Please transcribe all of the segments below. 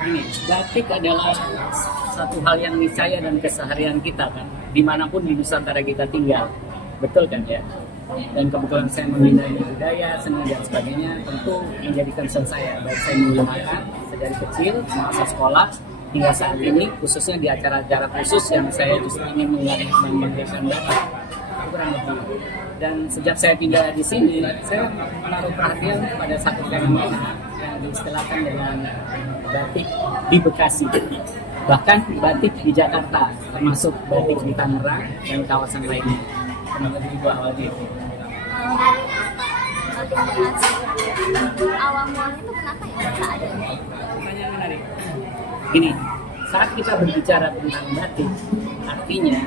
Ini batik adalah satu hal yang niscaya dan keseharian kita kan, dimanapun di Nusantara kita tinggal, betul kan ya? Dan kebetulan saya memindahi budaya, seni dan sebagainya, tentu menjadi concern saya. Baik saya menggunakan dari kecil, masa sekolah, hingga saat ini, khususnya di acara-acara khusus yang saya justru ingin menggunakan batik. Kurang lebih. Dan sejak saya tinggal di sini, saya menaruh perhatian pada satu fenomena yang diistilahkan dengan batik di Bekasi, bahkan batik di Jakarta, termasuk batik di Tangerang dan kawasan lainnya. Kenapa itu awalnya? Awal mulanya itu kenapa ya bisa ada? Pertanyaan menarik. Gini, saat kita berbicara tentang batik, artinya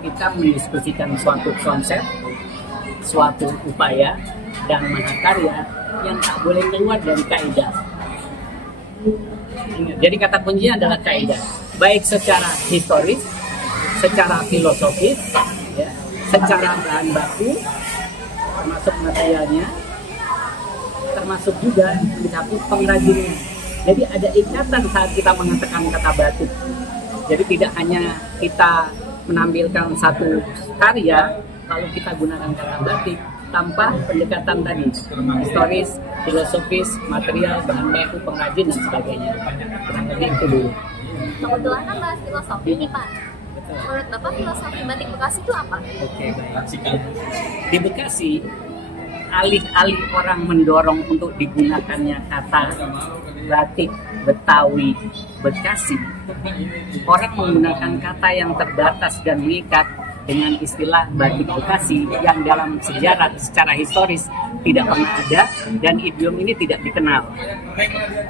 kita mendiskusikan suatu konsep, suatu upaya dan mahakarya yang tak boleh keluar dari kaidah. Jadi kata kuncinya adalah kaidah, baik secara historis, secara filosofis, ya, secara bahan baku, termasuk materialnya, termasuk juga mencakup pengrajinnya. Jadi ada ikatan saat kita mengatakan kata batik. Jadi tidak hanya kita menampilkan satu karya, lalu kita gunakan kata batik tanpa pendekatan tadi, historis, filosofis, material, bahan baku, pengrajin dan sebagainya. Kurang lebih itu dulu. Kebetulan kan bahas filosofi nih Pak. Menurut Bapak filosofi batik Bekasi itu apa? Oke, baik. Di Bekasi, alih-alih orang mendorong untuk digunakannya kata batik Betawi Bekasi, orang menggunakan kata yang terbatas dan mengikat dengan istilah batik Bekasi yang dalam sejarah secara historis tidak pernah ada dan idiom ini tidak dikenal.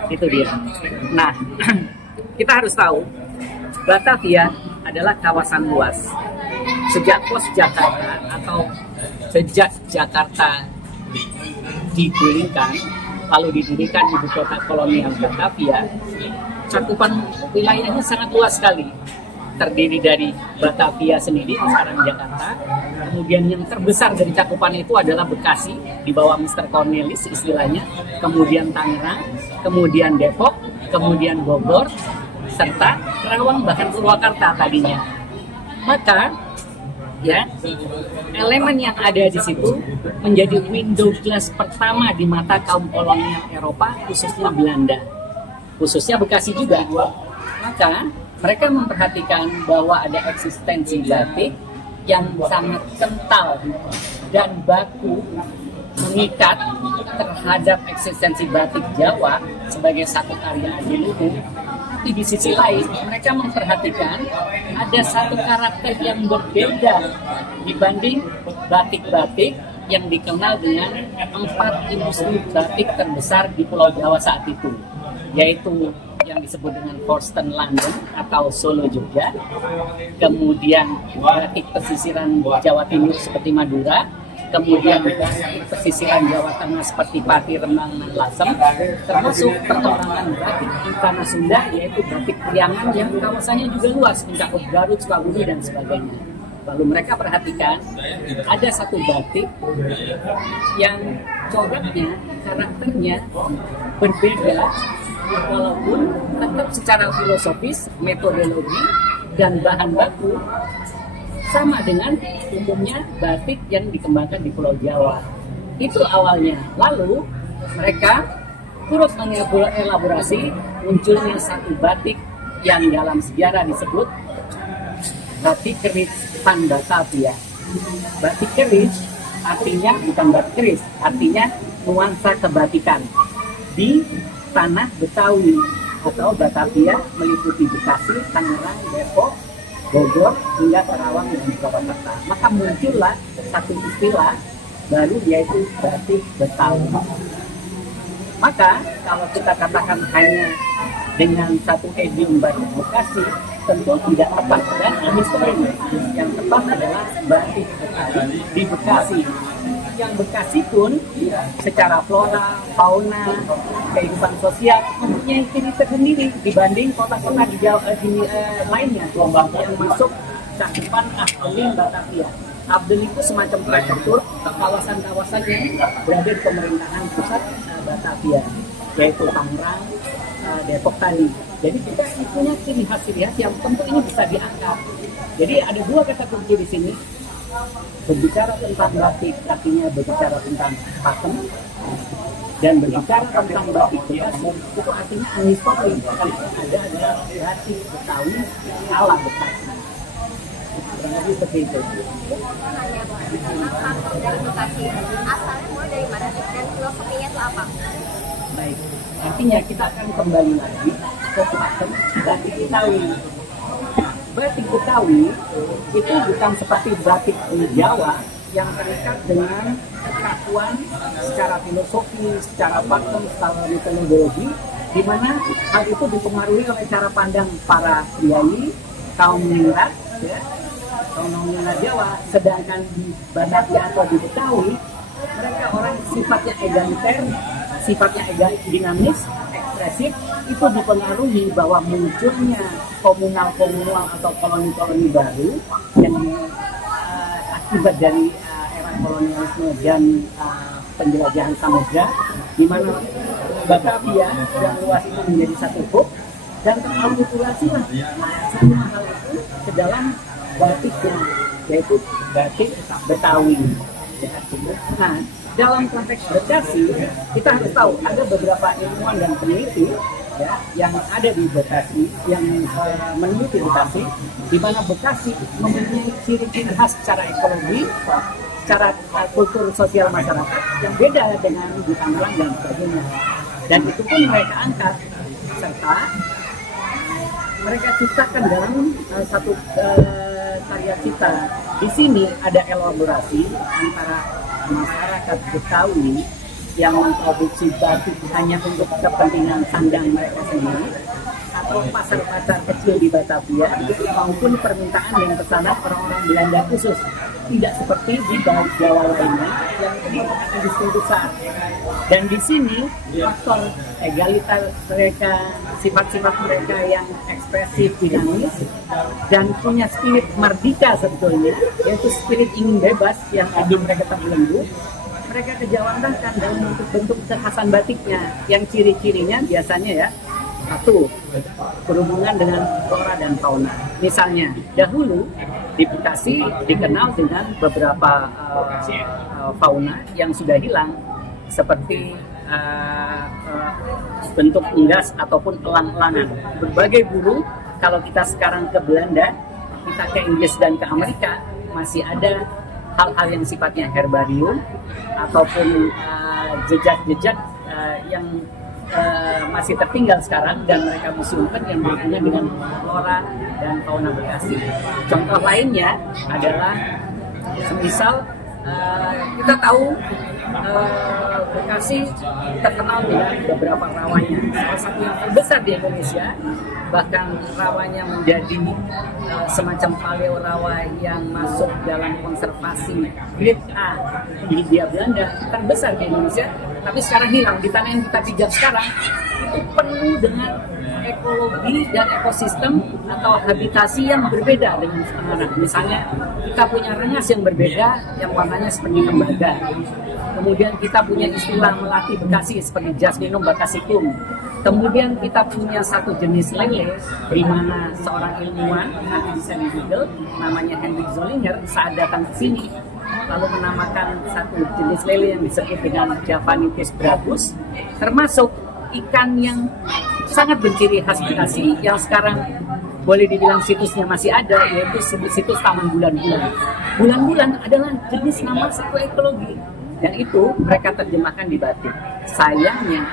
Itu dia. Nah, kita harus tahu Batavia adalah kawasan luas. Sejak pos Jakarta atau sejak Jakarta digulingkan lalu didirikan ibu kota kolonial Batavia, cakupan wilayahnya sangat luas sekali. Terdiri dari Batavia sendiri, sekarang Jakarta. Kemudian yang terbesar dari cakupan itu adalah Bekasi, di bawah Mr. Cornelis istilahnya. Kemudian Tangerang, kemudian Depok, kemudian Bogor, serta Karawang, bahkan Purwakarta tadinya. Maka, ya, elemen yang ada di situ menjadi window glass pertama di mata kaum kolonial Eropa, khususnya Belanda. Khususnya Bekasi juga. Maka, mereka memperhatikan bahwa ada eksistensi batik yang sangat kental dan baku mengikat terhadap eksistensi batik Jawa sebagai satu karya adiluhung. Tapi di sisi lain, mereka memperhatikan ada satu karakter yang berbeda dibanding batik-batik yang dikenal dengan 4 industri batik terbesar di Pulau Jawa saat itu, yaitu yang disebut dengan Forston London atau Solo Jogja, kemudian batik pesisiran Jawa Timur seperti Madura, kemudian batik pesisiran Jawa Tengah seperti Pati, Rembang, dan Lasem, termasuk perkembangan batik di tanah Sunda yaitu batik Priangan yang kawasannya juga luas, mencakup Garut, Sukabumi, dan sebagainya. Lalu mereka perhatikan ada satu batik yang coraknya, karakternya berbeda, walaupun tetap secara filosofis, metodologi, dan bahan baku sama dengan umumnya batik yang dikembangkan di Pulau Jawa. Itu awalnya. Lalu mereka turut mengelaborasi munculnya satu batik yang dalam sejarah disebut batik keris Van Batavia. Batik keris artinya bukan batik keris, artinya nuansa kebatikan di tanah Betawi atau Batavia meliputi Bekasi, Tangerang, Depok, Bogor, hingga Karawang dan Purwakarta. Maka muncullah satu istilah baru yaitu batik Betawi. Maka kalau kita katakan hanya dengan satu idiom batik Bekasi, tentu tidak tepat dan historik. Yang tepat adalah batik Betawi di Bekasi. Yang Bekasi pun secara flora, fauna, kehidupan sosial mempunyai ciri tersendiri dibanding kota-kota di lainnya yang masuk cakupan Abdeling Batavia. Abdel itu semacam prefektur, kawasan-kawasan yang berada di pemerintahan pusat Batavia, yaitu Tangerang, Depok tadi. Jadi kita punya ciri khas yang tentu ini bisa diangkat. Jadi ada dua kata kunci di sini. Berbicara tentang batik, artinya berbicara tentang pakem, dan berbicara tentang batik Bekasi, itu artinya historik. Ada adalah batik Betawi ala Bekasi. Kurang lebih seperti itu. Pakem dari Bekasi asalnya mulai dari mana sih dan filosofinya itu apa? Baik, artinya kita akan kembali lagi ke pakem batik Betawi. Batik Betawi itu bukan seperti batik di Jawa yang terikat dengan kekakuan secara filosofi, secara pakem, secara metodologi, di mana hal itu dipengaruhi oleh cara pandang para kiai, kaum ningrat, ya, kaum ningrat Jawa. Sedangkan di Batavia atau di Betawi, mereka orang sifatnya egaliter, sifatnya dinamis, ekspresif, itu dipengaruhi bahwa munculnya komunal atau koloni-koloni baru yang akibat dari era kolonialisme dan penjelajahan samudra, di mana Batavia yang luas itu menjadi satu hub dan terakulturasilah semua hal itu ke dalam batiknya, yaitu batik Betawi. Nah, dalam konteks Bekasi, kita harus tahu ada beberapa ilmuwan dan peneliti ya, yang ada di Bekasi, yang meneliti Bekasi, di mana Bekasi memiliki ciri-ciri khas secara ekologi, secara kultur sosial masyarakat yang beda dengan di Tangerang dan sebagainya. Dan itu pun mereka angkat, serta mereka ciptakan dalam satu karya cipta. Di sini ada elaborasi antara masyarakat Betawi yang memproduksi batik hanya untuk kepentingan sandang mereka sendiri, atau pasar-pasar kecil di Batavia, maupun permintaan yang kesana orang-orang Belanda khusus. Tidak seperti di Jawa lainnya yang merupakan industri besar. Dan di sini faktor egalitas mereka, sifat-sifat mereka yang ekspresif, dinamis, dan punya spirit merdeka sebetulnya, yaitu spirit ingin bebas yang ada mereka terbelenggu. Mereka kejawantahkan dalam bentuk-bentuk kekhasan batiknya, yang ciri-cirinya biasanya ya, satu, berhubungan dengan flora dan fauna. Misalnya, dahulu di Bekasi dikenal dengan beberapa fauna yang sudah hilang, seperti bentuk unggas ataupun elang-elangan. Berbagai burung, kalau kita sekarang ke Belanda, kita ke Inggris dan ke Amerika, masih ada hal-hal yang sifatnya herbarium ataupun jejak-jejak yang masih tertinggal sekarang dan mereka museumkan yang berhubungan dengan flora dan fauna Bekasi. Contoh lainnya adalah semisal kita tahu Bekasi terkenal dengan beberapa rawanya. Salah satu yang terbesar di Indonesia, bahkan rawanya menjadi semacam paleo rawa yang masuk dalam konservasi grade A di Hindia Belanda, terbesar di Indonesia, tapi sekarang hilang. Di tanah yang kita pijak sekarang itu penuh dengan ekologi dan ekosistem atau habitasi yang berbeda dengan sekarang. Misalnya kita punya rengas yang berbeda, yang warnanya seperti tembaga. Kemudian kita punya istilah melati Bekasi seperti Jasminum bacassicum. Kemudian kita punya satu jenis lele, di mana seorang ilmuwan, nanti bisa di Google, namanya Hendrik Zollinger, saat datang ke sini, lalu menamakan satu jenis lele yang disebut dengan Javanitis brabus, termasuk ikan yang sangat berciri khas Bekasi, yang sekarang boleh dibilang situsnya masih ada, yaitu situs Taman Bulan-Bulan. Bulan-Bulan adalah jenis nama satu ekologi, dan itu mereka terjemahkan di batik. Sayangnya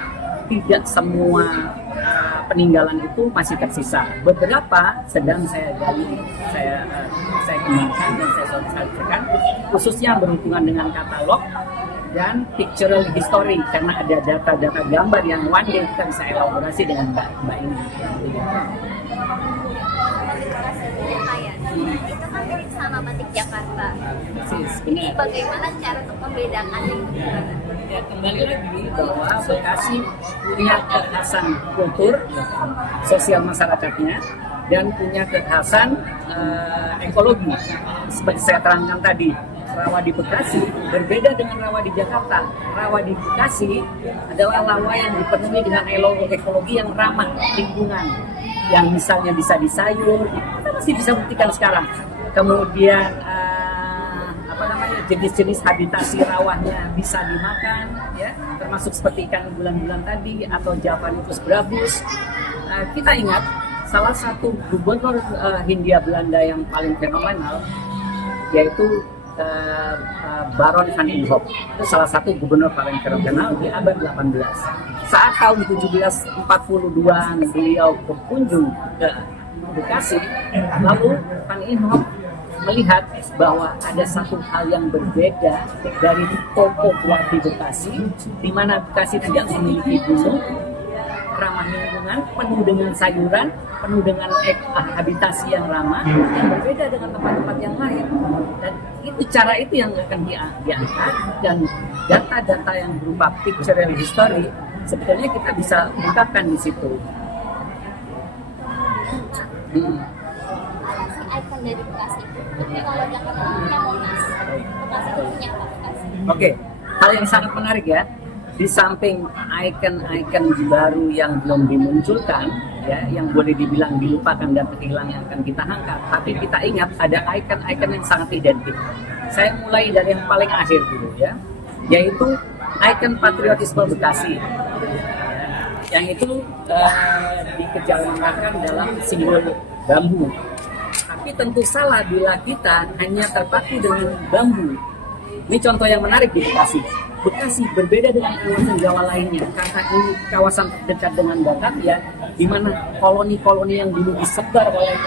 tidak semua peninggalan itu masih tersisa. Beberapa sedang saya gali, saya kembangkan dan saya sosialisasikan, khususnya berhubungan dengan katalog dan pictorial history, karena ada data-data gambar yang one day kita bisa elaborasi dengan mbak ini. Jakarta. Persis, Ini benar. bagaimana cara untuk membedakannya itu gimana? Ya, kembali lagi bahwa Bekasi punya kekhasan kultur, sosial masyarakatnya, dan punya kekhasan ekologi. Seperti saya terangkan tadi, rawa di Bekasi berbeda dengan rawa di Jakarta. Rawa di Bekasi adalah rawa yang dipenuhi dengan ekologi yang ramah lingkungan, yang misalnya bisa disayur, kita masih bisa buktikan sekarang. Kemudian jenis-jenis habitasi rawahnya bisa dimakan, ya, termasuk seperti ikan bulan-bulan tadi atau Javanithus brabus. Kita ingat salah satu gubernur Hindia Belanda yang paling fenomenal yaitu Baron van Imhoff. Itu salah satu gubernur paling fenomenal di abad 18. Saat tahun 1742 beliau berkunjung ke Bekasi, lalu Van Imhoff melihat bahwa ada satu hal yang berbeda dari topografi Bekasi, di mana Bekasi tidak memiliki gunung, ramah lingkungan, penuh dengan sayuran, penuh dengan habitasi yang ramah, yang berbeda dengan tempat-tempat yang lain. Dan itu cara itu yang akan diangkat, dan data-data yang berupa pictorial history sebetulnya kita bisa ungkapkan di situ. Ikon dari Bekasi. Tapi kalau Jakarta punya Monas, Bekasi punya apa Bekasi? Oke, hal yang sangat menarik ya. Di samping ikon-ikon baru yang belum dimunculkan, ya, yang boleh dibilang dilupakan dan terhilang yang akan kita angkat, tapi kita ingat ada ikon-ikon yang sangat identik. Saya mulai dari yang paling akhir dulu ya, yaitu ikon patriotisme Bekasi. Yang itu dikejalkan dalam simbol bambu. Tapi tentu salah bila kita hanya terpaku dengan bambu. Ini contoh yang menarik di Bekasi. Bekasi berbeda dengan kawasan Jawa lainnya karena ini kawasan terdekat dengan Batavia, di mana koloni-koloni yang dulu disebar oleh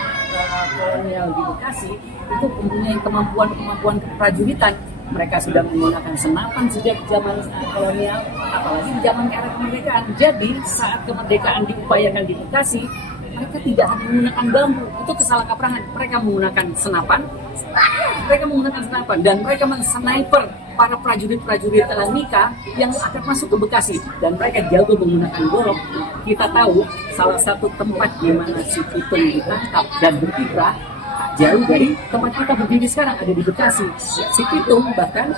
kolonial di Bekasi itu mempunyai kemampuan keprajuritan. Mereka sudah menggunakan senapan sejak zaman kolonial, apalagi di zaman era kemerdekaan. Jadi saat kemerdekaan diupayakan di Bekasi, mereka tidak hanya menggunakan bambu, itu kesalahkaprahan. Mereka menggunakan senapan, dan mereka men-sniper para prajurit-prajurit Nika yang akan masuk ke Bekasi, dan mereka jago menggunakan golok. Kita tahu salah satu tempat di mana si Pitung ditangkap dan berkiprah jauh dari tempat kita berdiri sekarang, ada di Bekasi. Si Pitung bahkan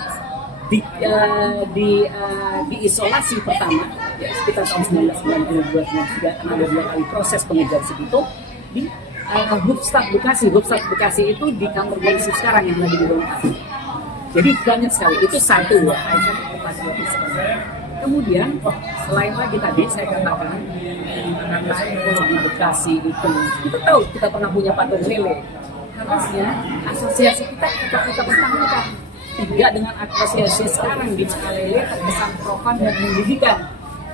diisolasi pertama ya, sekitar tahun 1992-93 karena ada 2 kali proses pengejar si Pitung di Hubstad Bekasi. Hubstad Bekasi itu di kantor polisi sekarang yang lagi dibongkar. Jadi banyak sekali, itu satu ya, ikon patriotisme. Kemudian selain lagi tadi saya katakan karena ekologi Bekasi itu, kita tahu kita pernah punya patung lele. Harusnya asosiasi kita pertahankan, tidak dengan asosiasi sekarang di mana lele terkesan profan dan menjijikan.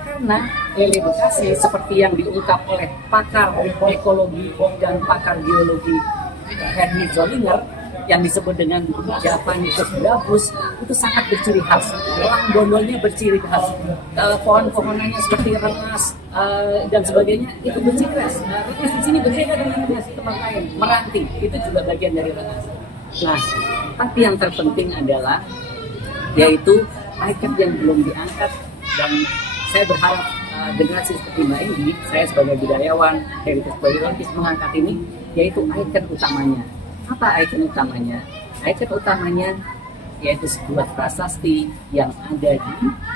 Karena lele Bekasi seperti yang diungkap oleh pakar ekologi dan pakar geologi Hermi Zollinger yang disebut dengan Javanithus brabus itu sangat berciri khas. Elang bondolnya berciri khas. Pohon-pohonannya seperti rengas dan sebagainya itu berciri khas. Rengas di sini berbeda dengan rengas di tempat lain. Meranti itu juga bagian dari rengas. Nah, tapi yang terpenting adalah yaitu ikon yang belum diangkat, dan saya berharap generasi seperti Mbak Indi, saya sebagai budayawan, heritage biologis mengangkat ini, yaitu ikon utamanya. Apa ikon utamanya? Ikon utamanya yaitu sebuah prasasti yang ada di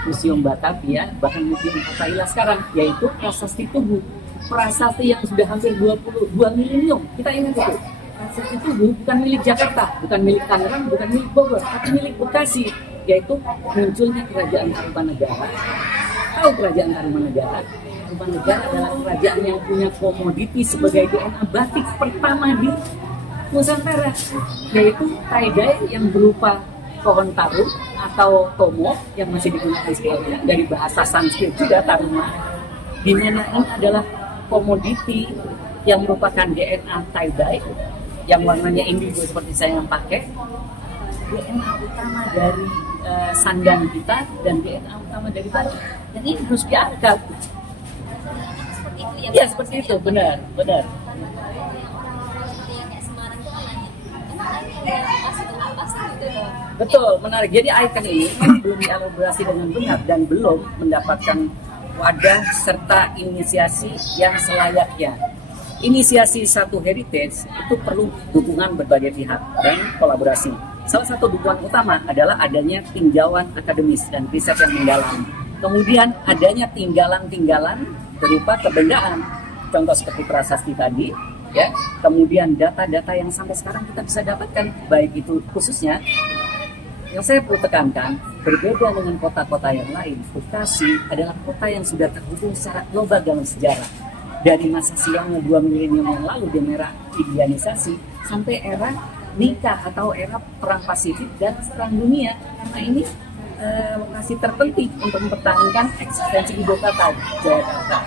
Museum Batavia, bahkan Museum Attila sekarang, yaitu prasasti Tugu. Prasasti yang sudah hampir 22 milenium. Kita ingat itu. Prasasti Tugu bukan milik Jakarta, bukan milik Tangerang, bukan milik Bogor, tapi milik Bekasi, yaitu munculnya Kerajaan Tarumanegara. Tahu Kerajaan Tarumanegara? Tarumanegara adalah kerajaan yang punya komoditi sebagai DNA batik pertama di Nusantara, yaitu tie-dye yang berupa pohon taru atau tomo yang masih digunakan sekarang dari bahasa Sanskrit juga taruma, di mana ini adalah komoditi yang merupakan DNA tie-dye yang warnanya indigo seperti saya yang pakai, DNA utama dari sandang kita dan DNA utama dari batik, dan ini harus diangkat. Seperti itu ya? Ya seperti itu, benar. Kayak Semarang itu kan nanya, emang ada Bekasi Betul, menarik. Jadi ikon ini belum dielaborasi dengan benar dan belum mendapatkan wadah serta inisiasi yang selayaknya. Inisiasi satu heritage itu perlu dukungan berbagai pihak dan kolaborasi. Salah satu dukungan utama adalah adanya tinjauan akademis dan riset yang mendalam. Kemudian adanya tinggalan-tinggalan berupa kebendaan, contoh seperti prasasti tadi, ya. Kemudian data-data yang sampai sekarang kita bisa dapatkan, baik itu khususnya yang saya perlu tekankan, berbeda dengan kota-kota yang lain, Bekasi adalah kota yang sudah terhubung secara global dalam sejarah. Dari masa silamnya 2 milenium yang lalu di era idealisasi sampai era nikah atau era perang Pasifik dan perang dunia, karena ini lokasi terpenting untuk mempertahankan eksistensi ibu kota Jakarta.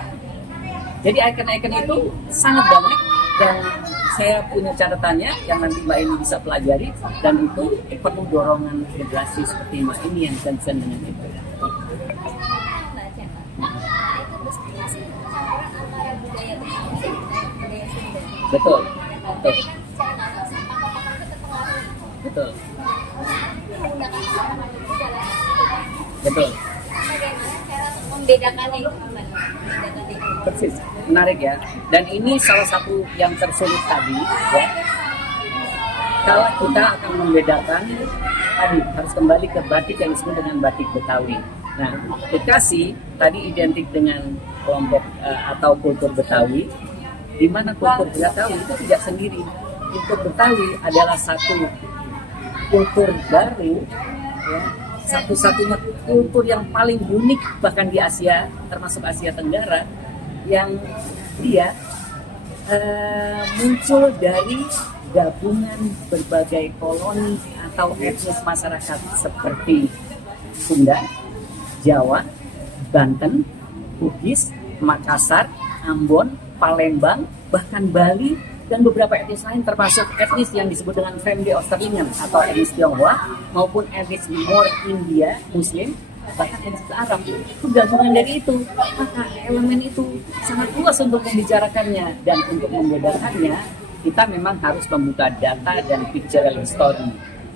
Jadi ikon-ikon itu sangat banyak dan saya punya catatannya yang nanti Mbak ini bisa pelajari, dan itu perlu dorongan federasi seperti Mbak ini yang concern dengan itu. Betul, betul, betul, betul. Membedakannya itu gimana? Persis, menarik ya. Dan ini salah satu yang tersulit tadi, ya. Kalau kita akan membedakan, tadi harus kembali ke batik yang disebut dengan batik Betawi. Nah, Bekasi tadi identik dengan kelompok atau kultur Betawi, di mana kultur Betawi itu tidak sendiri. Kultur Betawi adalah satu kultur baru, ya, satu-satunya kultur yang paling unik bahkan di Asia, termasuk Asia Tenggara, yang dia muncul dari gabungan berbagai koloni atau etnis masyarakat seperti Sunda, Jawa, Banten, Bugis, Makassar, Ambon, Palembang, bahkan Bali, dan beberapa etnis lain termasuk etnis yang disebut dengan Family Australian atau etnis Tionghoa maupun etnis Timur India, Muslim, bahkan etnis Arab. Itu gabungan dari itu. Maka elemen itu sangat luas untuk membicarakannya, dan untuk membedakannya kita memang harus membuka data dan pictorial history.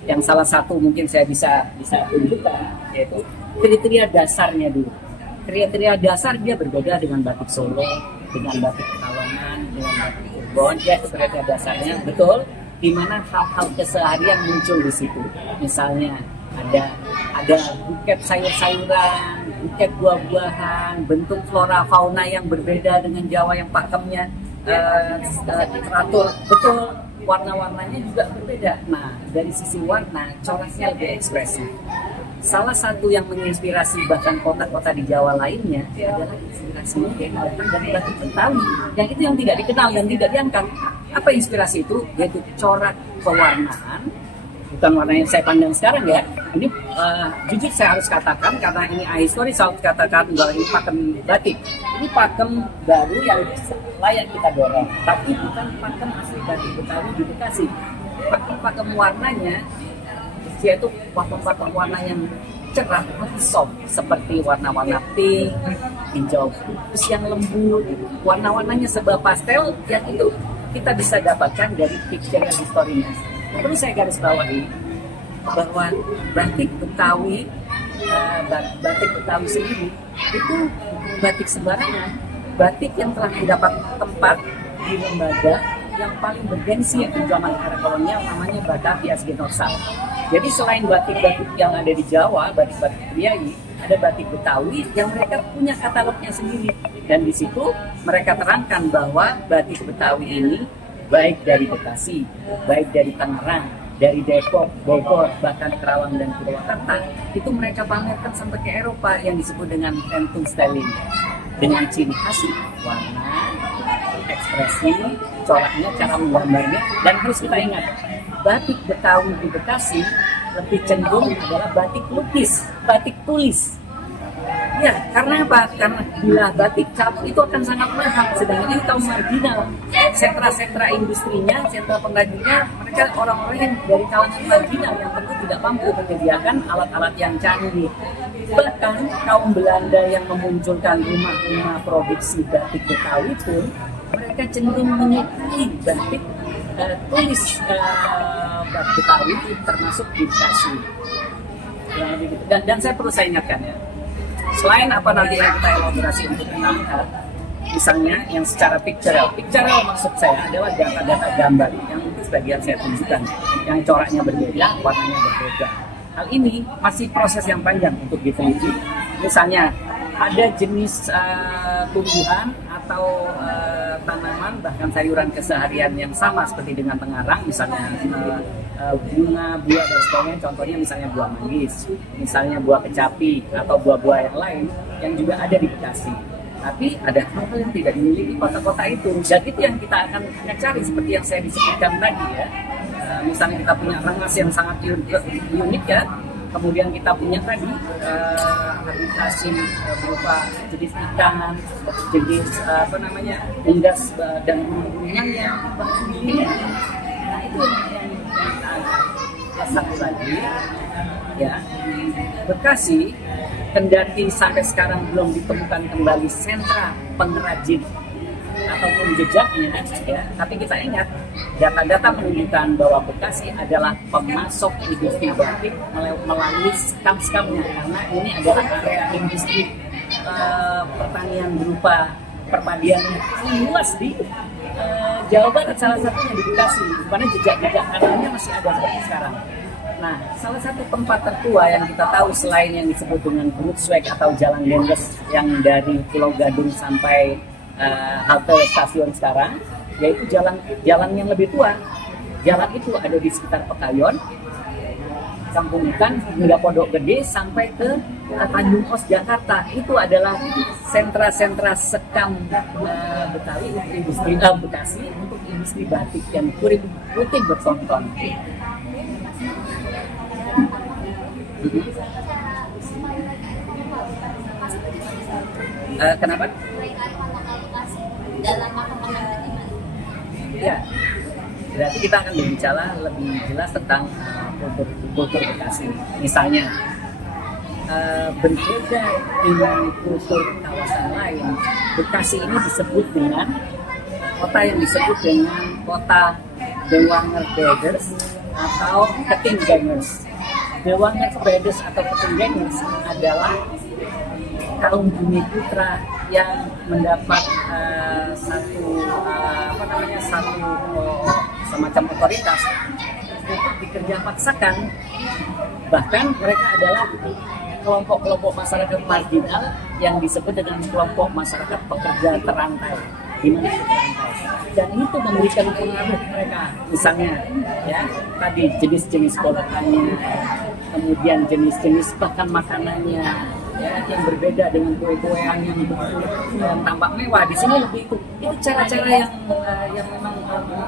Yang salah satu mungkin saya bisa tunjukkan yaitu kriteria dasarnya dulu. Kriteria dasar dia berbeda dengan batik Solo, dengan batik Pekalongan, dengan batik Cirebon. Ya, kriteria dasarnya betul, di mana hal-hal keseharian muncul di situ. Misalnya ada buket sayur-sayuran, buket buah-buahan, bentuk flora fauna yang berbeda dengan Jawa yang pakemnya teratur betul, warna-warnanya juga berbeda. Nah, dari sisi warna, coraknya lebih ekspresif. Salah satu yang menginspirasi bahkan kota-kota di Jawa lainnya adalah inspirasinya yang datang dari batik Betawi, yang itu yang tidak dikenal dan tidak diangkat. Apa inspirasi itu? Yaitu corak pewarnaan, bukan warna yang saya pandang sekarang ya. Ini jujur saya harus katakan, karena ini ahistoris, saya harus katakan bahwa ini pakem batik. Ini pakem baru yang layak kita dorong, tapi bukan pakem asli batik Betawi di Bekasi. Pakem warnanya yaitu pakem warna yang cerah, soft, seperti warna-warna pink, hijau putih yang lembut, warna-warnanya serba pastel, yang itu kita bisa dapatkan dari pictorial historinya. Perlu saya garis bawahi bahwa batik Betawi, batik Betawi sendiri itu batik sembarangan, batik yang telah mendapat tempat di lembaga yang paling bergensi di zaman era kolonial, namanya Batavia Genosa. Jadi selain batik-batik yang ada di Jawa, batik-batik priai, ada batik Betawi yang mereka punya katalognya sendiri. Dan di situ mereka terangkan bahwa batik Betawi ini baik dari Bekasi, baik dari Tangerang, dari Depok, Bogor, bahkan Kerawang dan Purwakarta, itu mereka pamerkan sampai ke Eropa yang disebut dengan Tentu Styling. Dengan ciri khas warna, ekspresi, coraknya, cara menggambarnya, dan harus kita ingat, batik Betawi di Bekasi lebih cenderung adalah batik lukis, batik tulis. Ya, karena apa? Karena bila batik cap itu akan sangat mahal, sedangkan ini kaum marginal. Sentra-sentra industrinya, sentra pengrajinnya, mereka orang-orang yang dari kalangan marginal yang tentu tidak mampu menyediakan alat-alat yang canggih. Bahkan kaum Belanda yang memunculkan rumah-rumah produksi batik Betawi pun mereka cenderung menyukai batik tulis batik Betawi, termasuk di Bekasi. lebih gitu. Dan saya ingatkan ya, selain apa nanti yang kita elaborasi untuk mengangkat, misalnya yang secara pictorial maksud saya adalah data-data gambar yang sebagian saya tunjukkan, yang coraknya berbeda, warnanya berbeda. Hal ini masih proses yang panjang untuk diteliti. Misalnya ada jenis tumbuhan atau tanaman bahkan sayuran keseharian yang sama seperti dengan pengarang, misalnya bunga, buah dan sebagainya. Contohnya misalnya buah manggis, misalnya buah kecapi atau buah-buah yang lain yang juga ada di Bekasi. Tapi ada hal-hal yang tidak dimiliki kota-kota itu, dan itu yang kita akan cari seperti yang saya disebutkan tadi ya. Misalnya kita punya rengas yang sangat unik ya, kemudian kita punya tadi habitasi berupa jenis ikan, jenis unggas dan burung-burungan yang berbeda. Nah itu yang kita angkat. Satu lagi ya, Bekasi kendati sampai sekarang belum ditemukan kembali sentra pengrajin ataupun jejaknya ya, tapi kita ingat data-data menunjukkan bahwa Bekasi adalah pemasok industri batik melalui skam-skamnya, karena ini adalah area industri pertanian berupa perpadian yang luas di Jawa Barat, salah satunya di Bekasi, di mana jejak-jejak kanalnya masih ada seperti sekarang. Nah, salah satu tempat tertua yang kita tahu selain yang disebut dengan Brunsweg atau Jalan Dendels yang dari Pulau Gadung sampai halte stasiun sekarang, yaitu jalan yang lebih tua. Jalan itu ada di sekitar Pekayon, Kampung Ikan hingga Pondok Gede sampai ke Tanjung Os Jakarta. Itu adalah sentra-sentra sekam Betawi untuk industri Bekasi untuk industri batik yang rutin bertonton. Kenapa? Ya, berarti kita akan berbicara lebih jelas tentang kultur Bekasi. Misalnya, berbeda dengan kultur kawasan lain, Bekasi ini disebut dengan kota yang disebut dengan kota Dewanger Brothers atau Ketinggangers. Dewanger Brothers atau Ketinggangers adalah kaum bumi putra yang mendapat satu semacam otoritas untuk dikerja paksakan. Bahkan mereka adalah kelompok-kelompok masyarakat marginal yang disebut dengan kelompok masyarakat pekerja terantai, di mana terantai. Dan itu memberikan pengaruh mereka, misalnya ya tadi jenis-jenis kolokannya, kemudian jenis-jenis bahkan makanannya ya, yang berbeda dengan kue-kuean yang tampak mewah. Di sini lebih itu cara-cara yang memang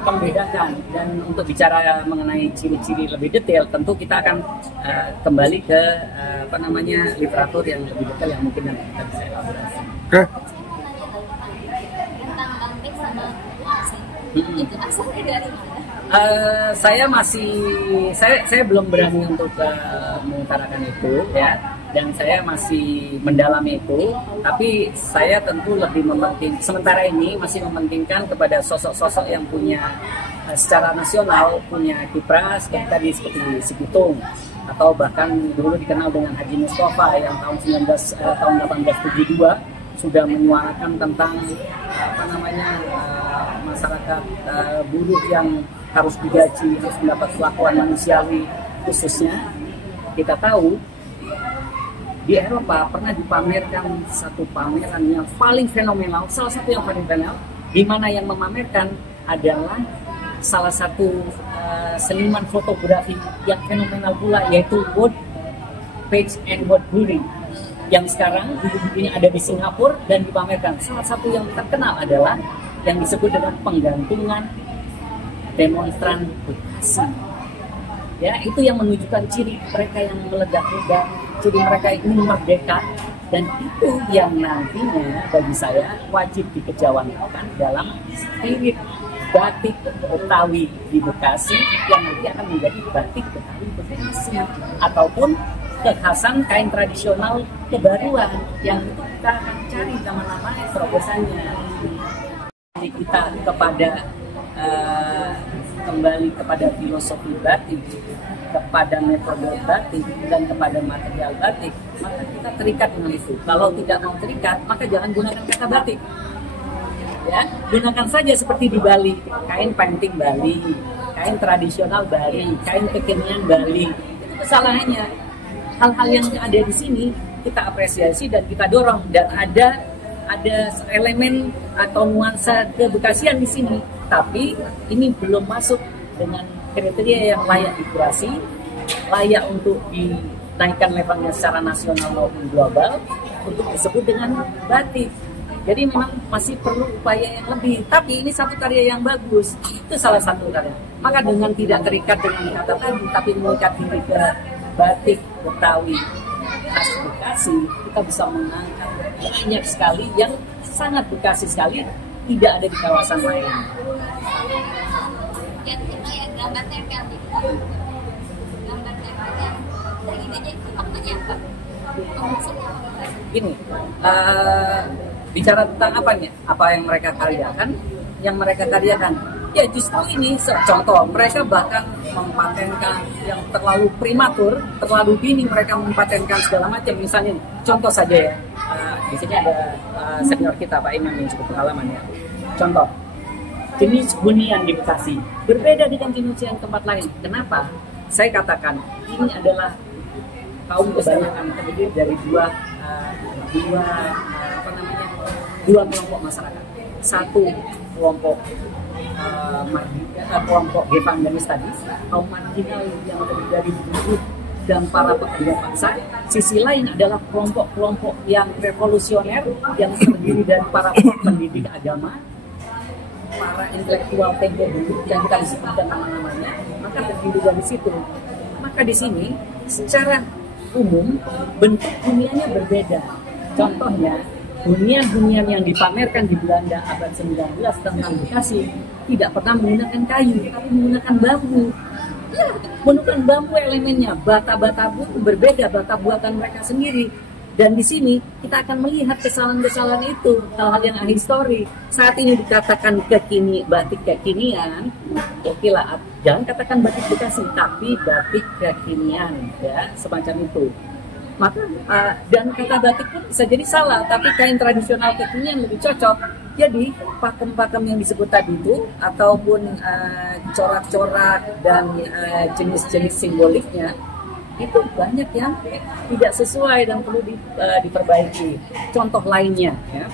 membedakan. Dan untuk bicara mengenai ciri-ciri lebih detail, tentu kita akan kembali ke literatur yang lebih detail yang mungkin nanti kita bisa elaborasi. Oke. Itu asalnya dari mana? Saya belum berani untuk mengutarakan itu ya, dan saya masih mendalami itu, tapi saya tentu lebih sementara ini masih mementingkan kepada sosok-sosok yang punya secara nasional punya kiprah seperti Sikutung, atau bahkan dulu dikenal dengan Haji Mustafa yang tahun 1872 sudah menyuarakan tentang masyarakat buruh yang harus digaji, harus mendapat perlakuan manusiawi. Khususnya kita tahu di Eropa pernah dipamerkan satu pameran yang paling fenomenal, salah satu yang paling fenomenal, di mana yang memamerkan adalah salah satu seniman fotografi yang fenomenal pula, yaitu Page and Woodbury, yang sekarang buku-bukunya ada di Singapura dan dipamerkan. Salah satu yang terkenal adalah yang disebut dengan penggantungan demonstran Bekasi. Ya, itu yang menunjukkan ciri mereka yang meledak-ledak, ciri mereka ingin merdeka, dan itu yang nantinya bagi saya wajib dikejawantakan dalam spirit batik Betawi di Bekasi yang nanti akan menjadi batik Betawi Bekasi, ataupun kekhasan kain tradisional kebaruan yang itu kita akan cari nama-nama terobosannya. Kita kepada kembali kepada filosofi batik, kepada metode batik dan kepada material batik, maka kita terikat dengan itu. Kalau tidak mau terikat, maka jangan gunakan kata batik. Ya, gunakan saja seperti di Bali, kain painting Bali, kain tradisional Bali, kain kekinian Bali. Itu kesalahannya. Hal-hal yang ada di sini kita apresiasi dan kita dorong, dan ada elemen atau nuansa kebekasian di sini, tapi ini belum masuk dengan kriteria yang layak dikurasi, layak untuk dinaikkan levelnya secara nasional maupun global untuk disebut dengan batik. Jadi memang masih perlu upaya yang lebih, tapi ini satu karya yang bagus, itu salah satu karya. Maka dengan tidak terikat dengan kata tadi, tapi mengikat diri ke batik Betawi khas Bekasi, kita bisa mengangkat banyak sekali yang sangat Bekasi sekali, tidak ada di kawasan lain. Yang kita ya gambar tempel gitu. Gambar tempelnya dari ini aja itu maknanya apa? Maksudnya apa? Gini, bicara tentang apanya? Apa yang mereka karyakan? Yang mereka karyakan, ya justru ini contoh, mereka bahkan mempatenkan yang terlalu prematur, terlalu dini mereka mempatenkan segala macam. Misalnya, contoh saja ya, di sini ada senior kita Pak Imam yang cukup pengalaman ya. Contoh, jenis hunian di Bekasi berbeda dengan jenis yang tempat lain. Kenapa? Saya katakan ini adalah kaum kebanyakan terdiri dari dua kelompok masyarakat. Satu kelompok kelompok evangelis tadi, kaum marginal yang terdiri dari buruh dan para pekerja paksa. Sisi lain adalah kelompok-kelompok yang revolusioner yang terdiri dari para pendidik agama, para intelektual tempo dulu yang kita disebutkan nama-namanya, maka terdiri dari situ. Maka di sini secara umum bentuk huniannya berbeda. Contohnya, hunian-hunian yang dipamerkan di Belanda abad 19 tentang Bekasi tidak pernah menggunakan kayu, tapi menggunakan bambu. Ya, menggunakan bambu elemennya, bata-bata pun berbeda, bata buatan mereka sendiri. Dan di sini kita akan melihat kesalahan-kesalahan itu, hal-hal yang ahistori. Saat ini dikatakan batik kekinian, oke lah, jangan katakan batik Bekasi, tapi batik kekinian, ya, semacam itu. Maka dan kata batik pun bisa jadi salah, tapi kain tradisional kekinian lebih cocok. Jadi pakem-pakem yang disebut tadi itu ataupun corak-corak dan jenis-jenis simboliknya itu banyak yang tidak sesuai dan perlu diperbaiki. Contoh lainnya ya,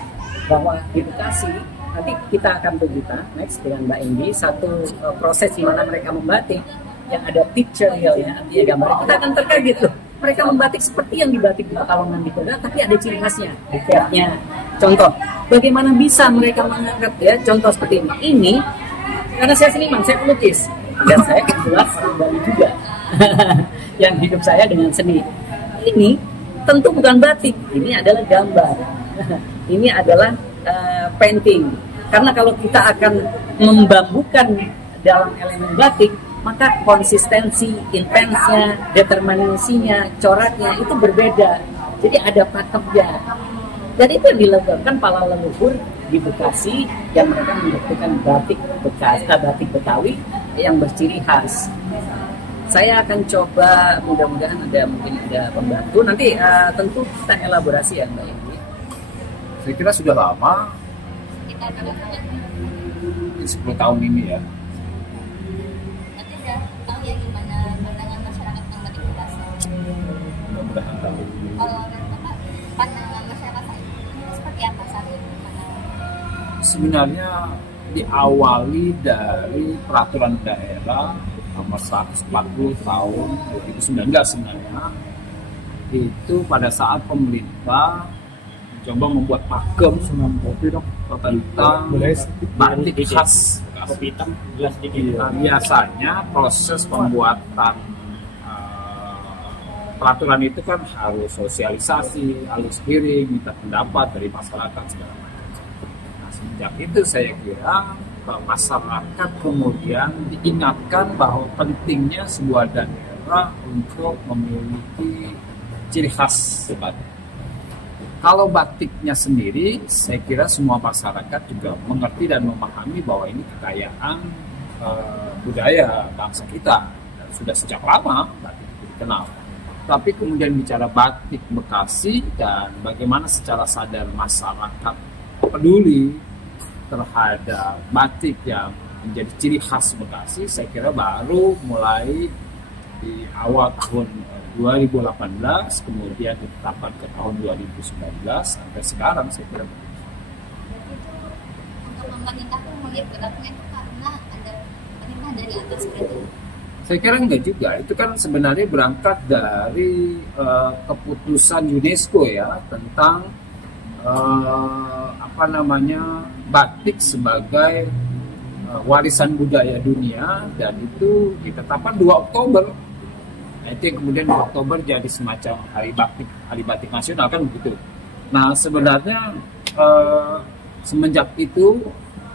bahwa di Bekasi nanti kita akan tunjukkan next dengan Mbak Endi satu proses di mana mereka membatik yang ada pictorial ya, artinya gambar. Kita akan terkaget loh. Mereka membatik seperti yang dibatik di Pekalongan di Koda, tapi ada ciri khasnya, detailnya. Contoh, bagaimana bisa mereka mengangkat ya, contoh seperti ini. Ini, karena saya seniman, saya pelukis, dan saya kebetulan orang Bali juga, yang hidup saya dengan seni. Ini tentu bukan batik, ini adalah gambar, ini adalah painting. Karena kalau kita akan membambukan dalam elemen batik, maka konsistensi, intensnya, determinasinya, coraknya itu berbeda. Jadi ada pakemnya. Dan itu yang dilakukan para leluhur di Bekasi yang mereka melakukan batik Betawi yang berciri khas. Saya akan coba, mudah-mudahan mungkin ada pembantu. Nanti tentu kita elaborasi ya Mbak Indi. Saya kira sudah lama, Kita akan 10 tahun ini ya. tahu ya gimana pandangan masyarakat tentang batik Bekasi. Mudah-mudahan tahu. Kalau pandangan masyarakat seperti apa saat ini? Sebenarnya diawali dari peraturan daerah nomor 140 tahun 2019 sebenarnya. Itu pada saat pemerintah coba membuat pakem tentang batik khas kopi hitam jelas dikit. Nah, biasanya proses pembuatan peraturan itu kan harus sosialisasi, harus hearing, minta pendapat dari masyarakat segala macam. Nah, sejak itu saya kira masyarakat kemudian diingatkan bahwa pentingnya sebuah daerah untuk memiliki ciri khas batik. Kalau batiknya sendiri, saya kira semua masyarakat juga mengerti dan memahami bahwa ini kekayaan budaya bangsa kita. Dan sudah sejak lama batik itu dikenal. Tapi kemudian bicara batik Bekasi dan bagaimana secara sadar masyarakat peduli terhadap batik yang menjadi ciri khas Bekasi, saya kira baru mulai di awal tahun 2018, kemudian ditetapkan ke tahun 2019 sampai sekarang, saya kira. Untuk pemerintah pun melihat geraknya itu karena ada perintah dari atas seperti itu. Saya kira enggak juga, itu kan sebenarnya berangkat dari keputusan UNESCO ya tentang batik sebagai warisan budaya dunia, dan itu ditetapkan 2 Oktober. Nah, itu yang kemudian 2 Oktober jadi semacam hari batik nasional kan begitu. Nah, sebenarnya semenjak itu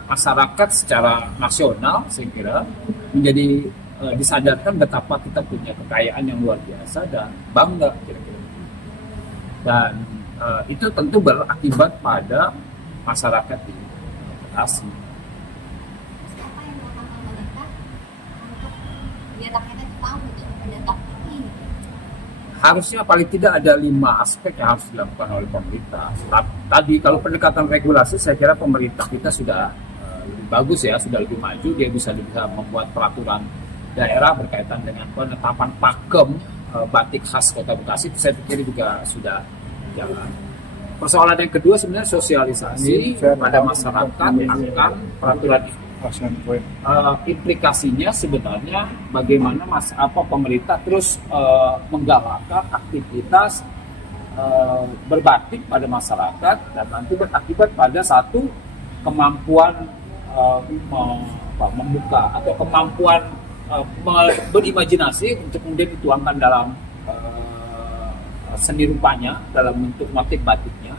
masyarakat secara nasional saya kira menjadi disadarkan betapa kita punya kekayaan yang luar biasa dan bangga kira-kira. Dan itu tentu berakibat pada masyarakat di Bekasi. Apa yang dilakukan pemerintah untuk biar rakyatnya itu tahu gitu ada batik ini? Harusnya paling tidak ada 5 aspek yang harus dilakukan oleh pemerintah. Tadi kalau pendekatan regulasi, saya kira pemerintah kita sudah lebih bagus ya, sudah lebih maju, dia bisa membuat peraturan daerah berkaitan dengan penetapan pakem batik khas Kota Bekasi, itu saya pikir juga sudah jalan. Persoalan yang kedua sebenarnya sosialisasi pada masyarakat akan peraturan implikasinya sebenarnya bagaimana pemerintah terus menggalakkan aktivitas berbatik pada masyarakat, dan nanti berakibat pada satu kemampuan membuka atau kemampuan berimajinasi untuk kemudian dituangkan dalam seni rupanya dalam bentuk motif batiknya.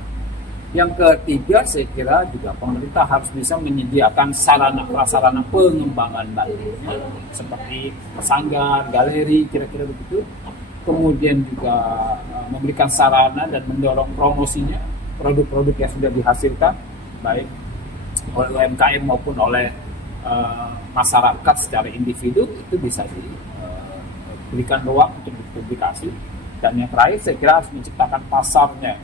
Yang ketiga, saya kira juga pemerintah harus bisa menyediakan sarana-prasarana pengembangan batiknya seperti sanggar, galeri, kira-kira begitu. Kemudian juga memberikan sarana dan mendorong promosinya produk-produk yang sudah dihasilkan baik oleh UMKM maupun oleh masyarakat secara individu, itu bisa diberikan ruang untuk dipublikasi. Dan yang terakhir saya kira harus menciptakan pasarnya.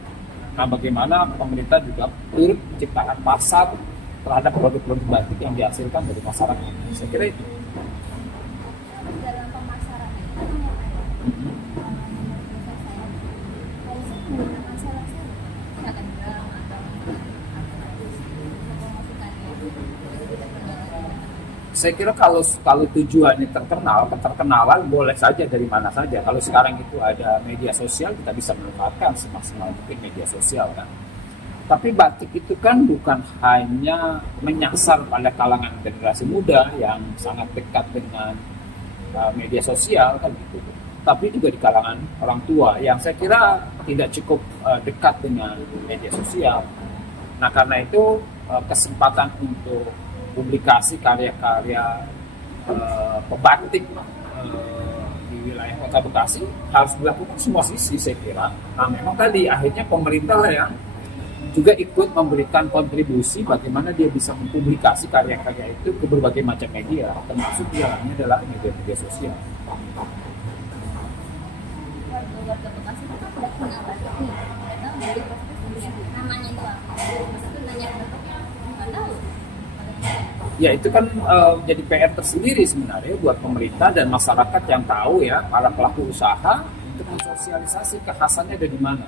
Nah, bagaimana pemerintah juga turut menciptakan pasar terhadap produk-produk batik yang dihasilkan dari masyarakat. Saya kira itu. Dalam pemasaran itu kan yang saya kira kalau tujuannya keterkenalan boleh saja dari mana saja. Kalau sekarang itu ada media sosial, kita bisa memanfaatkan semaksimal mungkin media sosial kan. Tapi batik itu kan bukan hanya menyasar pada kalangan generasi muda yang sangat dekat dengan media sosial kan gitu. Tapi juga di kalangan orang tua yang saya kira tidak cukup dekat dengan media sosial. Nah, karena itu kesempatan untuk publikasi karya-karya pembatik di wilayah Kota Bekasi harus dilakukan semua sisi, saya kira. Nah, memang tadi akhirnya pemerintah lah yang juga ikut memberikan kontribusi bagaimana dia bisa mempublikasi karya-karya itu ke berbagai macam media, termasuk diantaranya adalah media sosial. warga Bekasi itu kan tidak kenal batik nih, tidak tahu dari Bekasi namanya itu apa. Maksudnya nanya bentuknya nggak tahu. Ya, itu kan jadi PR tersendiri sebenarnya buat pemerintah dan masyarakat yang tahu ya, para pelaku usaha untuk mensosialisasi kekhasannya ada di mana.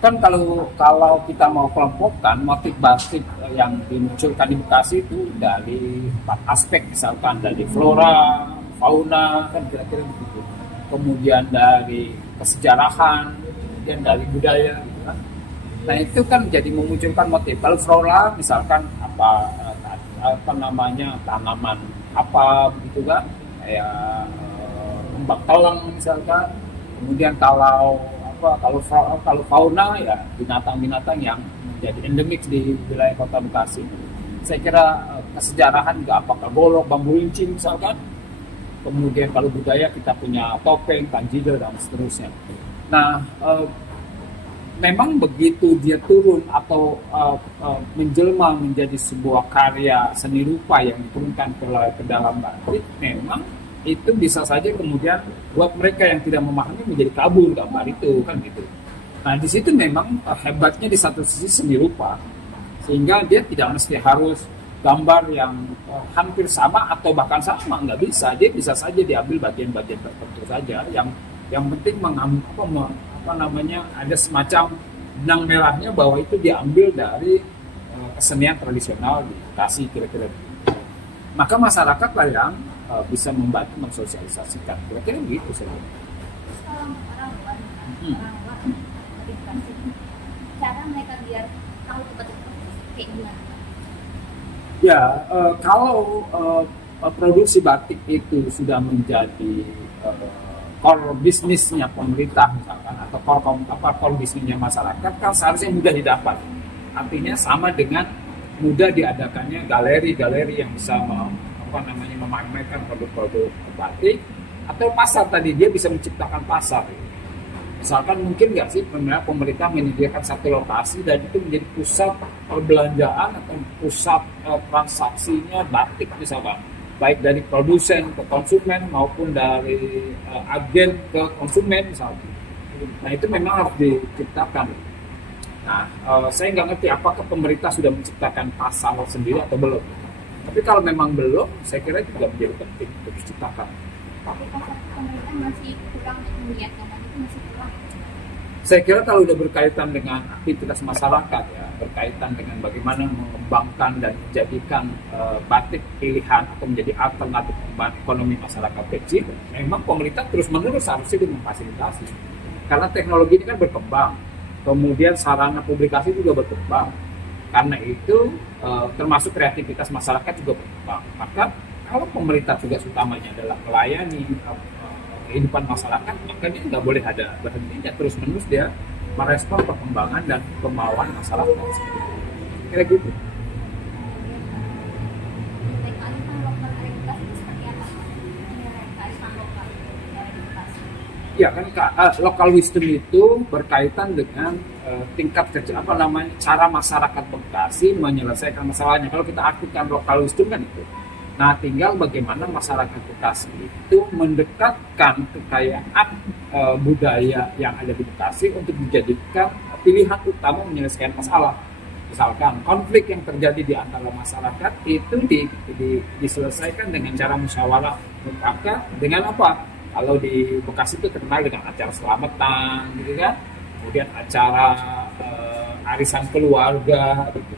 Kan kalau kita mau kelompokkan motif batik yang dimunculkan di Bekasi itu dari 4 aspek, misalkan dari flora, fauna, kan kira-kira begitu. Kemudian dari kesejarahan, kemudian dari budaya gitu kan. Nah, itu kan jadi memunculkan motif. Kalau flora misalkan tanaman apa gitu kan, kayak kembang telang misalkan. Kemudian kalau fauna ya binatang-binatang yang menjadi endemik di wilayah Kota Bekasi. Saya kira kesejarahan juga apakah golok, bambu runcing misalkan. Kemudian kalau budaya kita punya topeng, tanjidor dan seterusnya. Nah, memang begitu dia turun atau menjelma menjadi sebuah karya seni rupa yang diturunkan ke dalam batik, memang itu bisa saja kemudian buat mereka yang tidak memahami menjadi kabur gambar itu kan gitu. Nah di situ memang hebatnya di satu sisi seni rupa, sehingga dia tidak mesti harus gambar yang hampir sama atau bahkan sama, nggak bisa. Dia bisa saja diambil bagian-bagian tertentu saja yang penting ada semacam benang merahnya bahwa itu diambil dari kesenian tradisional di Bekasi kira-kira. Maka masyarakat lah yang bisa membantu mensosialisasikan, kira-kira gitu saja. Cara mereka biar tahu betul kayak gimana? Ya, kalau produksi batik itu sudah menjadi core bisnisnya pemerintah misalkan, atau core bisnisnya masyarakat, kan seharusnya mudah didapat. Artinya sama dengan mudah diadakannya galeri-galeri yang bisa memamerkan produk-produk batik, atau pasar tadi, dia bisa menciptakan pasar. Misalkan mungkin nggak sih pemerintah menyediakan satu lokasi dan itu menjadi pusat perbelanjaan atau pusat transaksinya batik misalkan, baik dari produsen ke konsumen maupun dari agen ke konsumen misalnya. Nah itu memang harus diciptakan. Nah saya nggak ngerti apakah pemerintah sudah menciptakan pasar sendiri atau belum. Tapi kalau memang belum, saya kira juga menjadi penting untuk diciptakan. Tapi pemerintah masih kurang melihat gambar itu masih kurang. Saya kira kalau sudah berkaitan dengan aktivitas masyarakat ya, berkaitan dengan bagaimana mengembangkan dan menjadikan batik pilihan atau menjadi alternatif ekonomi masyarakat kecil, memang pemerintah terus-menerus harusnya memfasilitasi. Karena teknologi ini kan berkembang, kemudian sarana publikasi juga berkembang. Karena itu termasuk kreativitas masyarakat juga berkembang. Maka kalau pemerintah tugas utamanya adalah melayani kehidupan masyarakat, maka dia nggak boleh ada berhentinya, terus-menerus dia merespon perkembangan dan kemauan masyarakat. Kira gitu. Ya kan local wisdom itu berkaitan dengan tingkat kerja cara masyarakat Bekasi menyelesaikan masalahnya. Kalau kita artikan local wisdom kan itu. Nah, tinggal bagaimana masyarakat Bekasi itu mendekatkan kekayaan budaya yang ada di Bekasi untuk dijadikan pilihan utama menyelesaikan masalah. Misalkan konflik yang terjadi di antara masyarakat itu diselesaikan dengan cara musyawarah mufakat dengan apa? Kalau di Bekasi itu terkenal dengan acara selamatan, gitu kan? Kemudian acara arisan keluarga, gitu.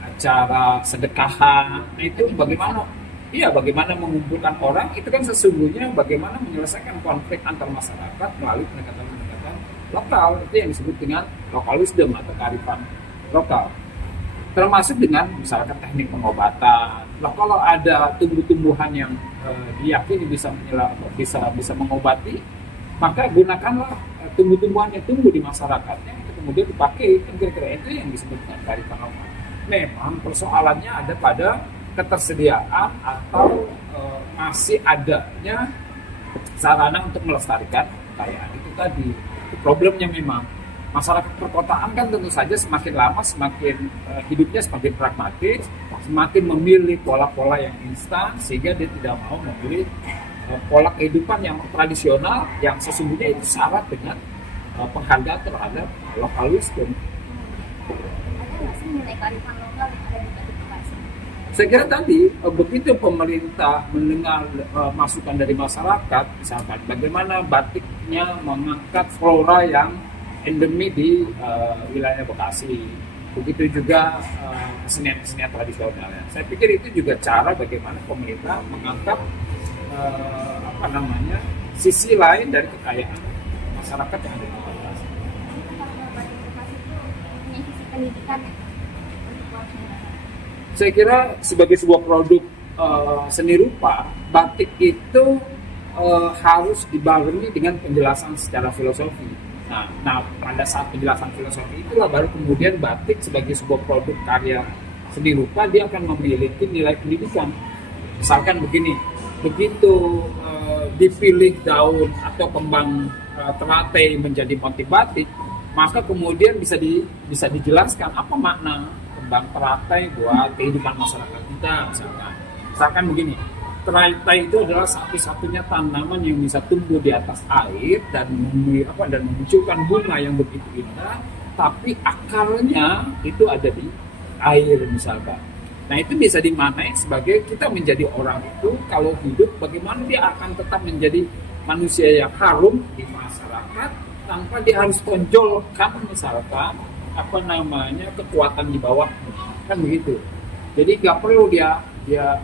Acara sedekahan. Nah, itu bagaimana? Iya, bagaimana mengumpulkan orang itu kan sesungguhnya bagaimana menyelesaikan konflik antar masyarakat melalui pendekatan-pendekatan lokal. Itu yang disebut dengan local wisdom atau kearifan lokal. Termasuk dengan misalkan teknik pengobatan. Nah, kalau ada tumbuh-tumbuhan yang diyakini bisa mengobati, maka gunakanlah tumbuh-tumbuhan yang tumbuh di masyarakatnya itu kemudian dipakai. Kira-kira itu yang disebut dengan kearifan lokal. Memang persoalannya ada pada ketersediaan atau masih adanya sarana untuk melestarikan kekayaan itu tadi. Itu problemnya memang. Masyarakat perkotaan kan tentu saja semakin lama semakin hidupnya semakin pragmatis, semakin memilih pola-pola yang instan, sehingga dia tidak mau memilih pola kehidupan yang tradisional yang sesungguhnya itu syarat dengan penghargaan terhadap local wisdom. Ada nggak sih nilai kearifan lokal yang ada di Bekasi? Saya kira tadi begitu pemerintah mendengar masukan dari masyarakat, misalkan bagaimana batiknya mengangkat flora yang endemi di wilayah Bekasi, begitu juga kesenian-kesenian tradisional. Ya. Saya pikir itu juga cara bagaimana pemerintah mengangkat sisi lain dari kekayaan masyarakat yang ada di Bekasi. Punya sisi pendidikan ya? Saya kira sebagai sebuah produk seni rupa, batik itu harus dibarengi dengan penjelasan secara filosofi. Nah, pada saat penjelasan filosofi itulah baru kemudian batik sebagai sebuah produk karya seni rupa dia akan memiliki nilai pendidikan. Misalkan begini, begitu dipilih daun atau kembang teratai menjadi motif batik, maka kemudian bisa dijelaskan apa makna kembang teratai buat kehidupan masyarakat kita. Misalkan begini, teratai itu adalah satu-satunya tanaman yang bisa tumbuh di atas air dan memunculkan bunga yang begitu indah, tapi akarnya itu ada di air misalkan. Nah itu bisa dimaknai sebagai kita menjadi orang itu kalau hidup bagaimana dia akan tetap menjadi manusia yang harum di masyarakat tanpa dia harus tonjolkan misalkan kekuatan di bawah, kan begitu. Jadi nggak perlu dia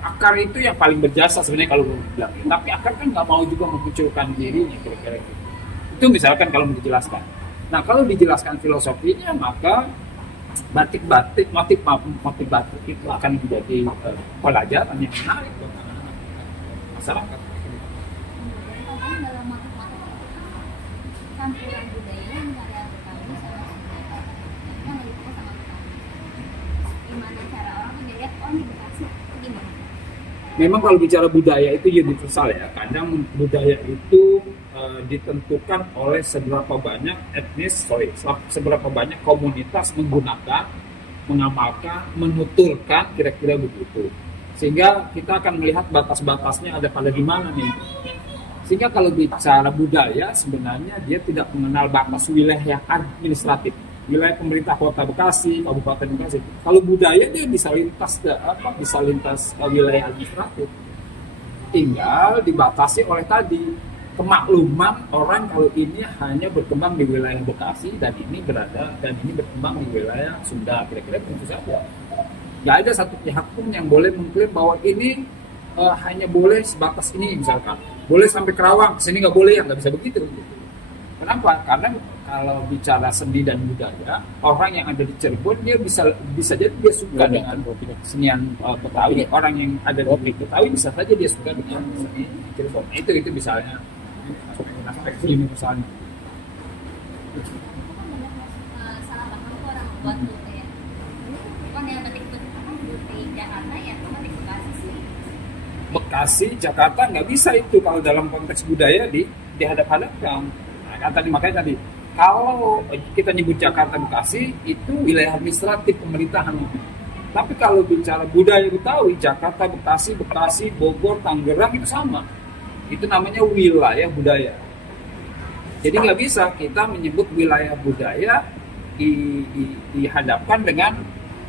akar itu yang paling berjasa sebenarnya kalau bilang, tapi akar kan nggak mau juga memunculkan dirinya kira-kira gitu. Itu misalkan kalau dijelaskan. Nah kalau dijelaskan filosofinya maka motif batik itu akan menjadi pelajaran yang menarik buat anak-anak masyarakat. Kadang dalam motif-motif campuran budayanya misalnya Betawi sama Sunda, kan lagi fokus sama Betawi. Gimana cara orang tuh dilihat oh ini Bekasi itu gimana? Memang kalau bicara budaya itu universal ya. Kadang budaya itu ditentukan oleh seberapa banyak seberapa banyak komunitas menggunakan, mengamalkan, menuturkan kira-kira begitu. Sehingga kita akan melihat batas-batasnya ada pada di mana nih. Sehingga kalau bicara budaya sebenarnya dia tidak mengenal batas wilayah administratif. Wilayah pemerintah Kota Bekasi, Kabupaten Bekasi. Kalau budaya dia bisa lintas wilayah administratif. Tinggal dibatasi oleh tadi kemakluman orang kalau ini hanya berkembang di wilayah Bekasi dan ini berkembang di wilayah Sunda, kira-kira begitu saja. Nggak ada satu pihak pun yang boleh mengklaim bahwa ini hanya boleh sebatas ini misalkan. Boleh sampai Kerawang, kesini nggak boleh, nggak bisa begitu. Kenapa? Karena kalau bicara seni dan budaya, orang yang ada di Cirebon dia bisa jadi dia suka dengan kesenian Betawi. Orang yang ada di Betawi bisa saja dia suka dengan seni Cirebon. Itu misalnya aspek film misalnya. Salah paham tuh orang buat gitu ya. Bukan yang batik di Jakarta ya, batik Bekasi sih. Bekasi, Jakarta nggak bisa itu kalau dalam konteks budaya dihadap-hadapkan. Nah, makanya tadi kalau kita nyebut Jakarta Bekasi itu wilayah administratif pemerintahan itu. Tapi kalau bicara budaya Betawi, Jakarta Bekasi, Bogor, Tangerang itu sama. Itu namanya wilayah budaya. Jadi nggak bisa kita menyebut wilayah budaya dihadapkan dengan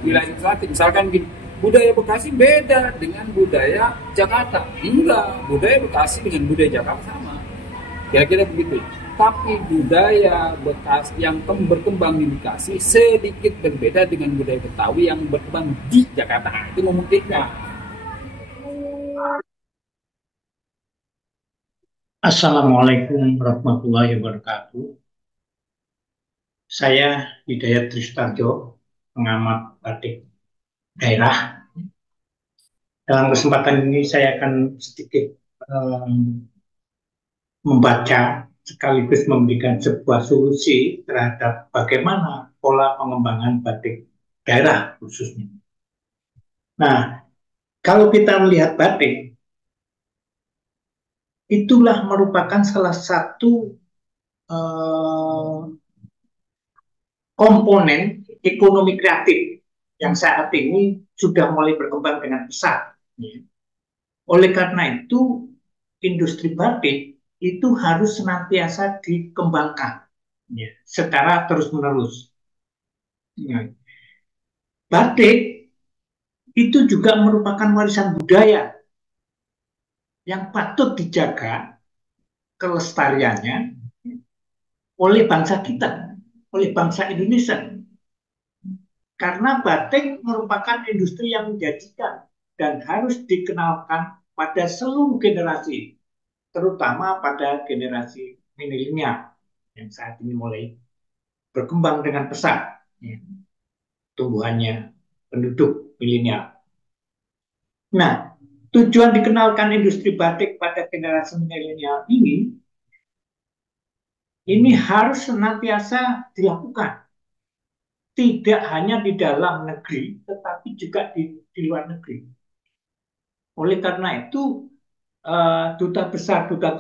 wilayah administratif. Misalkan budaya Bekasi beda dengan budaya Jakarta. Enggak, budaya Bekasi dengan budaya Jakarta sama. Kira-kira begitu. Tapi budaya Bekasi yang berkembang di Bekasi sedikit berbeda dengan budaya Betawi yang berkembang di Jakarta. Itu memungkinkan. Assalamualaikum warahmatullahi wabarakatuh. Saya Hidayat Tristarjo, pengamat batik daerah. Dalam kesempatan ini saya akan sedikit membaca sekaligus memberikan sebuah solusi terhadap bagaimana pola pengembangan batik daerah khususnya. Nah, kalau kita melihat batik, itulah merupakan salah satu komponen ekonomi kreatif yang saat ini sudah mulai berkembang dengan pesat. Oleh karena itu, industri batik itu harus senantiasa dikembangkan secara terus-menerus. Batik itu juga merupakan warisan budaya yang patut dijaga kelestariannya oleh bangsa kita, oleh bangsa Indonesia. Karena batik merupakan industri yang menjanjikan dan harus dikenalkan pada seluruh generasi, terutama pada generasi milenial yang saat ini mulai berkembang dengan pesat tumbuhannya penduduk milenial. Nah, tujuan dikenalkan industri batik pada generasi milenial ini harus senantiasa dilakukan. Tidak hanya di dalam negeri, tetapi juga di luar negeri. Oleh karena itu, duta besar kita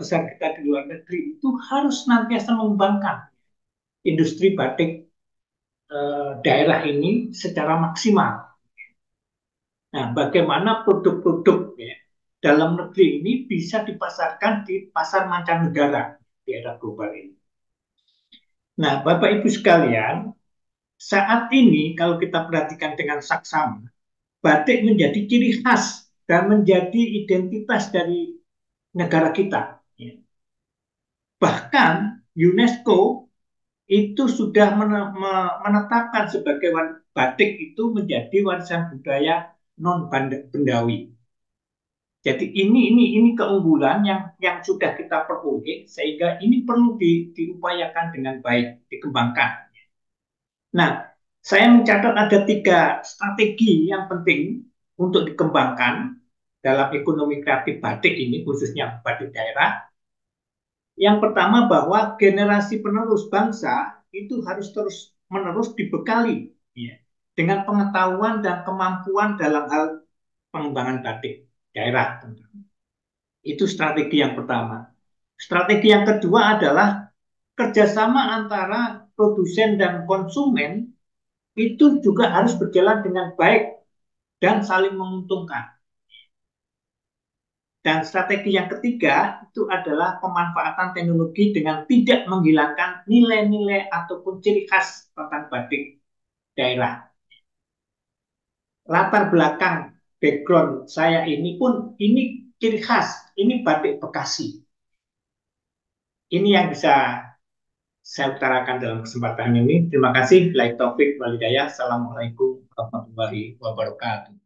di luar negeri itu harus senantiasa mengembangkan industri batik daerah ini secara maksimal. Nah, bagaimana produk-produk dalam negeri ini bisa dipasarkan di pasar mancanegara di era global ini. Nah, Bapak Ibu sekalian, saat ini kalau kita perhatikan dengan saksama, batik menjadi ciri khas dan menjadi identitas dari negara kita. Bahkan UNESCO itu sudah menetapkan sebagai batik itu menjadi warisan budaya non bendawi. Jadi ini keunggulan yang sudah kita peroleh sehingga ini perlu diupayakan dengan baik, dikembangkan. Nah, saya mencatat ada 3 strategi yang penting untuk dikembangkan dalam ekonomi kreatif batik ini, khususnya batik daerah. Yang pertama bahwa generasi penerus bangsa itu harus terus-menerus dibekali ya, dengan pengetahuan dan kemampuan dalam hal pengembangan batik daerah. Itu strategi yang pertama. Strategi yang kedua adalah kerjasama antara produsen dan konsumen itu juga harus berjalan dengan baik dan saling menguntungkan. Dan strategi yang ketiga itu adalah pemanfaatan teknologi dengan tidak menghilangkan nilai-nilai ataupun ciri khas tentang batik daerah. Latar belakang background saya ini pun ini ciri khas, ini batik Bekasi. Ini yang bisa saya utarakan dalam kesempatan ini. Terima kasih. Billahi taufik wal hidayah. Assalamualaikum warahmatullahi wabarakatuh.